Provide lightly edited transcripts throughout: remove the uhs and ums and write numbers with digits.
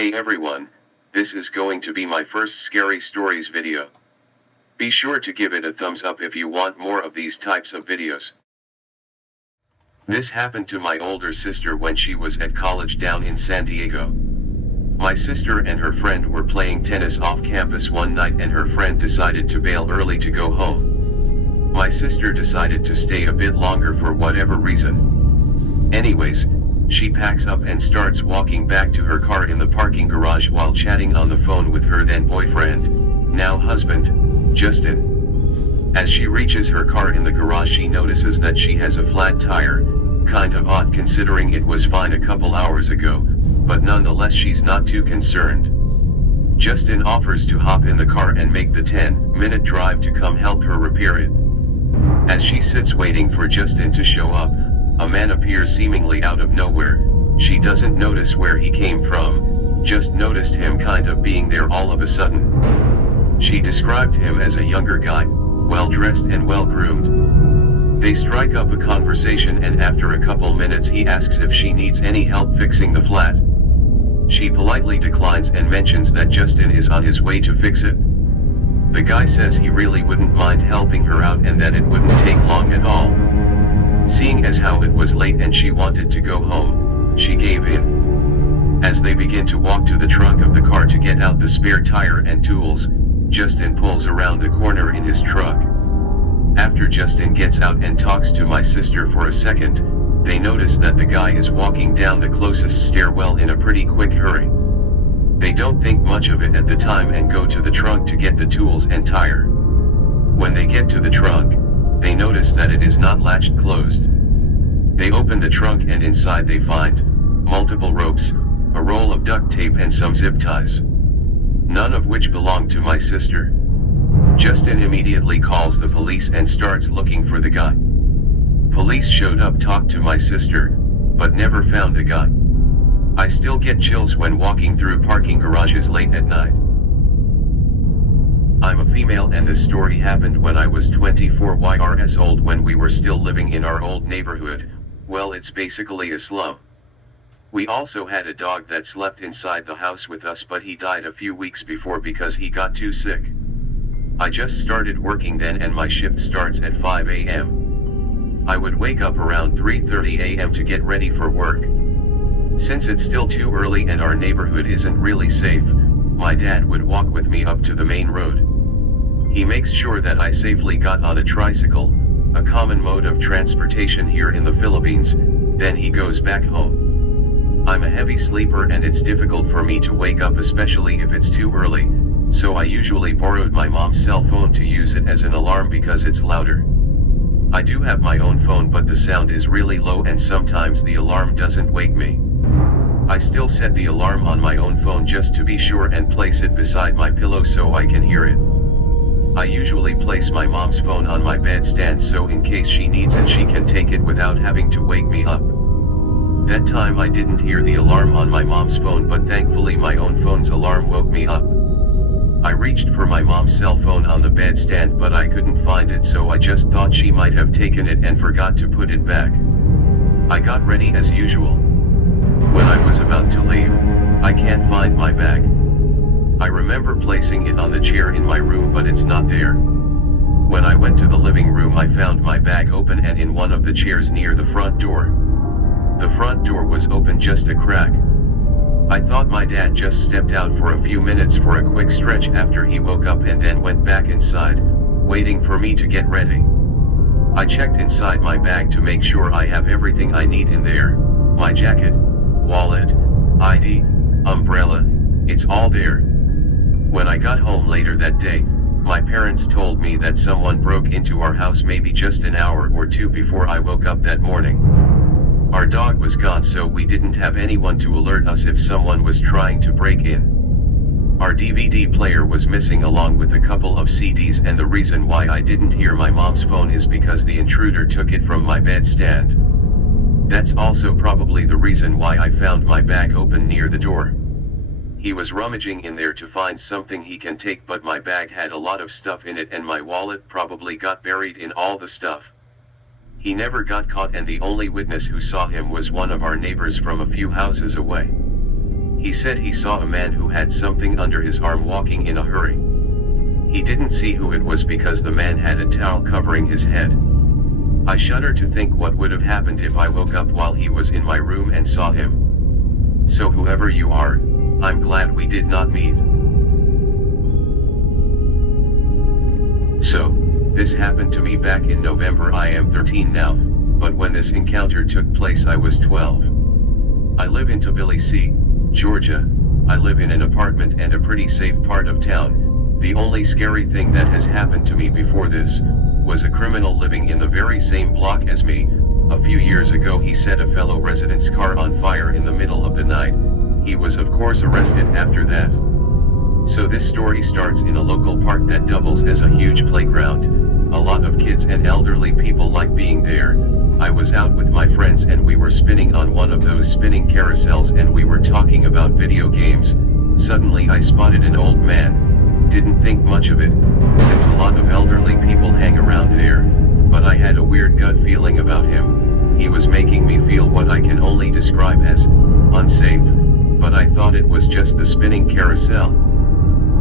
Hey everyone, this is going to be my first scary stories video. Be sure to give it a thumbs up if you want more of these types of videos. This happened to my older sister when she was at college down in San Diego. My sister and her friend were playing tennis off campus one night and her friend decided to bail early to go home. My sister decided to stay a bit longer for whatever reason. Anyways, she packs up and starts walking back to her car in the parking garage while chatting on the phone with her then boyfriend, now husband, Justin. As she reaches her car in the garage, she notices that she has a flat tire, kind of odd considering it was fine a couple hours ago, but nonetheless she's not too concerned. Justin offers to hop in the car and make the 10-minute drive to come help her repair it. As she sits waiting for Justin to show up, a man appears seemingly out of nowhere. She doesn't notice where he came from, just noticed him kind of being there all of a sudden. She described him as a younger guy, well-dressed and well-groomed. They strike up a conversation and after a couple minutes he asks if she needs any help fixing the flat. She politely declines and mentions that Justin is on his way to fix it. The guy says he really wouldn't mind helping her out and that it wouldn't take long at all. Seeing as how it was late and she wanted to go home, she gave in. As they begin to walk to the trunk of the car to get out the spare tire and tools, Justin pulls around the corner in his truck. After Justin gets out and talks to my sister for a second, they notice that the guy is walking down the closest stairwell in a pretty quick hurry. They don't think much of it at the time and go to the trunk to get the tools and tire. When they get to the trunk, they notice that it is not latched closed. They open the trunk and inside they find multiple ropes, a roll of duct tape and some zip ties. None of which belong to my sister. Justin immediately calls the police and starts looking for the guy. Police showed up, talked to my sister, but never found the guy. I still get chills when walking through parking garages late at night. I'm a female and this story happened when I was 24 years old when we were still living in our old neighborhood. Well, it's basically a slum. We also had a dog that slept inside the house with us, but he died a few weeks before because he got too sick. I just started working then and my shift starts at 5 a.m. I would wake up around 3:30 a.m. to get ready for work. Since it's still too early and our neighborhood isn't really safe, my dad would walk with me up to the main road. He makes sure that I safely got on a tricycle, a common mode of transportation here in the Philippines, then he goes back home. I'm a heavy sleeper and it's difficult for me to wake up, especially if it's too early, so I usually borrowed my mom's cell phone to use it as an alarm because it's louder. I do have my own phone but the sound is really low and sometimes the alarm doesn't wake me. I still set the alarm on my own phone just to be sure and place it beside my pillow so I can hear it. I usually place my mom's phone on my bedstand so in case she needs it she can take it without having to wake me up. That time I didn't hear the alarm on my mom's phone, but thankfully my own phone's alarm woke me up. I reached for my mom's cell phone on the bedstand but I couldn't find it, so I just thought she might have taken it and forgot to put it back. I got ready as usual. When I was about to leave, I can't find my bag. I remember placing it on the chair in my room but it's not there. When I went to the living room I found my bag open and in one of the chairs near the front door. The front door was open, just a crack. I thought my dad just stepped out for a few minutes for a quick stretch after he woke up and then went back inside, waiting for me to get ready. I checked inside my bag to make sure I have everything I need in there, my jacket, wallet, ID, umbrella, it's all there. When I got home later that day, my parents told me that someone broke into our house maybe just an hour or two before I woke up that morning. Our dog was gone so we didn't have anyone to alert us if someone was trying to break in. Our DVD player was missing along with a couple of CDs, and the reason why I didn't hear my mom's phone is because the intruder took it from my bedstand. That's also probably the reason why I found my bag open near the door. He was rummaging in there to find something he can take, but my bag had a lot of stuff in it and my wallet probably got buried in all the stuff. He never got caught and the only witness who saw him was one of our neighbors from a few houses away. He said he saw a man who had something under his arm walking in a hurry. He didn't see who it was because the man had a towel covering his head. I shudder to think what would have happened if I woke up while he was in my room and saw him. So whoever you are, I'm glad we did not meet. So, this happened to me back in November. I am 13 now, but when this encounter took place I was 12. I live in Tbilisi, Georgia. I live in an apartment and a pretty safe part of town. The only scary thing that has happened to me before this, was a criminal living in the very same block as me. A few years ago he set a fellow resident's car on fire in the middle of the night. He was of course arrested after that. So this story starts in a local park that doubles as a huge playground. A lot of kids and elderly people like being there. I was out with my friends and we were spinning on one of those spinning carousels and we were talking about video games. Suddenly I spotted an old man. Didn't think much of it, since a lot of elderly people hang around there, but I had a weird gut feeling about him. He was making me feel what I can only describe as unsafe, but I thought it was just the spinning carousel.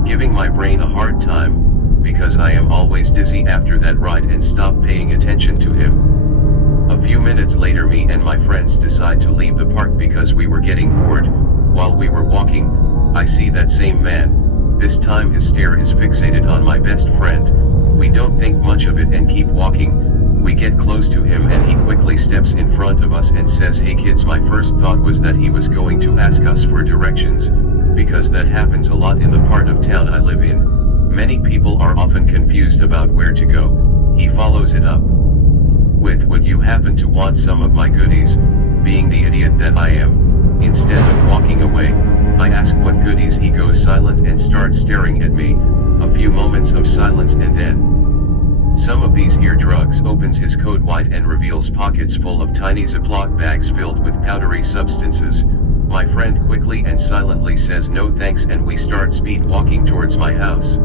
Giving my brain a hard time, because I am always dizzy after that ride, and stopped paying attention to him. A few minutes later me and my friends decide to leave the park because we were getting bored. While we were walking, I see that same man. This time his stare is fixated on my best friend. We don't think much of it and keep walking. We get close to him and he quickly steps in front of us and says, "Hey kids." My first thought was that he was going to ask us for directions, because that happens a lot in the part of town I live in. Many people are often confused about where to go. He follows it up with, "Would you happen to want some of my goodies?" Being the idiot that I am, instead of walking away, I ask what goodies. He goes silent and starts staring at me. A few moments of silence and then, "Some of these here drugs." Opens his coat wide and reveals pockets full of tiny Ziploc bags filled with powdery substances. My friend quickly and silently says no thanks and we start speed walking towards my house.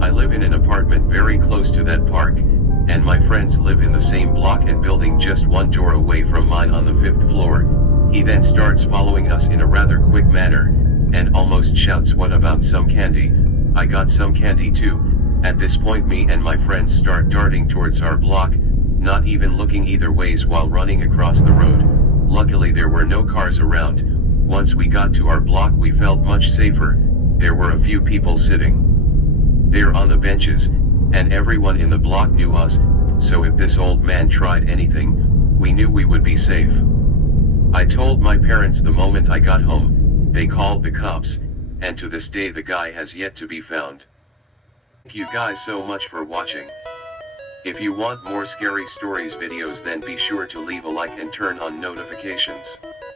I live in an apartment very close to that park, and my friends live in the same block and building just one door away from mine on the 5th floor. He then starts following us in a rather quick manner, and almost shouts, "What about some candy?" I got some candy too. At this point me and my friends start darting towards our block, not even looking either ways while running across the road. Luckily there were no cars around. Once we got to our block we felt much safer. There were a few people sitting there on the benches, and everyone in the block knew us, so if this old man tried anything, we knew we would be safe. I told my parents the moment I got home. They called the cops, and to this day the guy has yet to be found. Thank you guys so much for watching. If you want more scary stories videos then be sure to leave a like and turn on notifications.